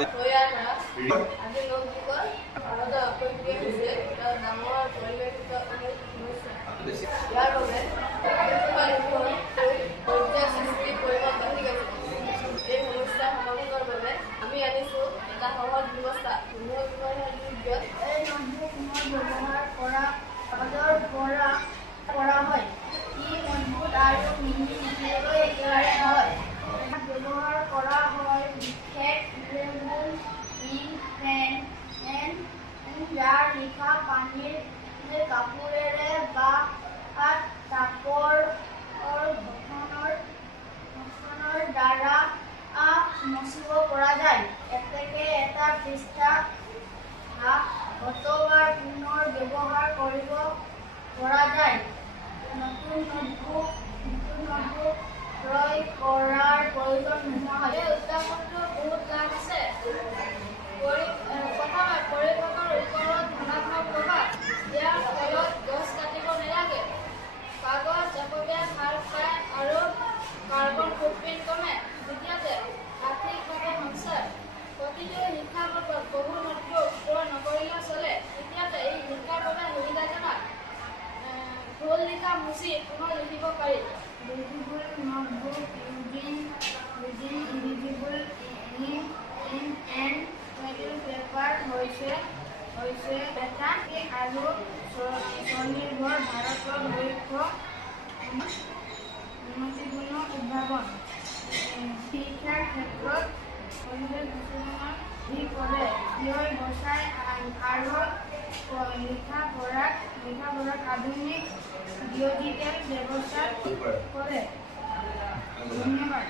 আজি লোকযুগত ভাৰতৰ অৰ্থনীতি হৈছে এটা ডাঙৰ পৰিৱেশগত সমস্যা। ইয়াৰ বাবে সৃষ্টি পৰিমাণ বাঢ়ি গৈছে। এই সমস্যা সমাধানৰ বাবে আমি আনিছোঁ এটা সহজ ব্যৱস্থা। এই নদী পুনৰ ব্যৱহাৰ কৰা হয়। ই মজবুত আৰু মিহি দেখিবলৈ একেবাৰে হয়। ব্যৱহাৰ কৰা হয় বিশেষ লেবুল ইংক পেন যাৰ লিখা পানীৰ কাপোৰেৰে বা তাপৰ ঘৰ্ষণৰ দ্বাৰা মচিব পৰা যায়। এতেকে এটা পৃষ্ঠা অথবা পুনৰ ব্যৱহাৰ কৰিব পৰা যায়। নতুন নোটবুক ক্ৰয় কৰাৰ প্ৰয়োজন নোহোৱা হয়। এই উদ্যাপনটোৰ বহুত লাভ আছে। প্ৰথমে পৰিৱেশৰ ওপৰত ধনাত্মক প্ৰভাৱ। ইয়াৰ ফলত গছ কাটিব নালাগে, কাগজ অপব্যয় হ্ৰাস পায় আৰু কাৰ্বন ফুটপ্ৰিণ্ট কমে। দ্বিতীয়তে, আৰ্থিকভাৱে সঞ্চয়। প্ৰতিটো শিক্ষাবৰ্ষত বহু নোটবুক ক্ৰয় নকৰিলেও চলে। তৃতীয়তে, এই শিক্ষাৰ বাবে সুবিধাজনক। ভুল লিখা মুচি পুনৰ লিখিব পাৰি। Reusable notebook using reusable ink and tissue paper হৈছে এটা আৰু স্বনিৰ্ভৰ ভাৰতৰ লক্ষ্য উন্নতিপূৰ্ণ উদ্ভাৱন। শিক্ষাৰ ক্ষেত্ৰত পৰিৱেশ বিচৰণৰ কৰে। ইয়ই বচাই আৰু লিখা-পঢ়াক আধুনিক ডিজিটেল ব্যৱস্থা কৰে। ধন্যবাদ।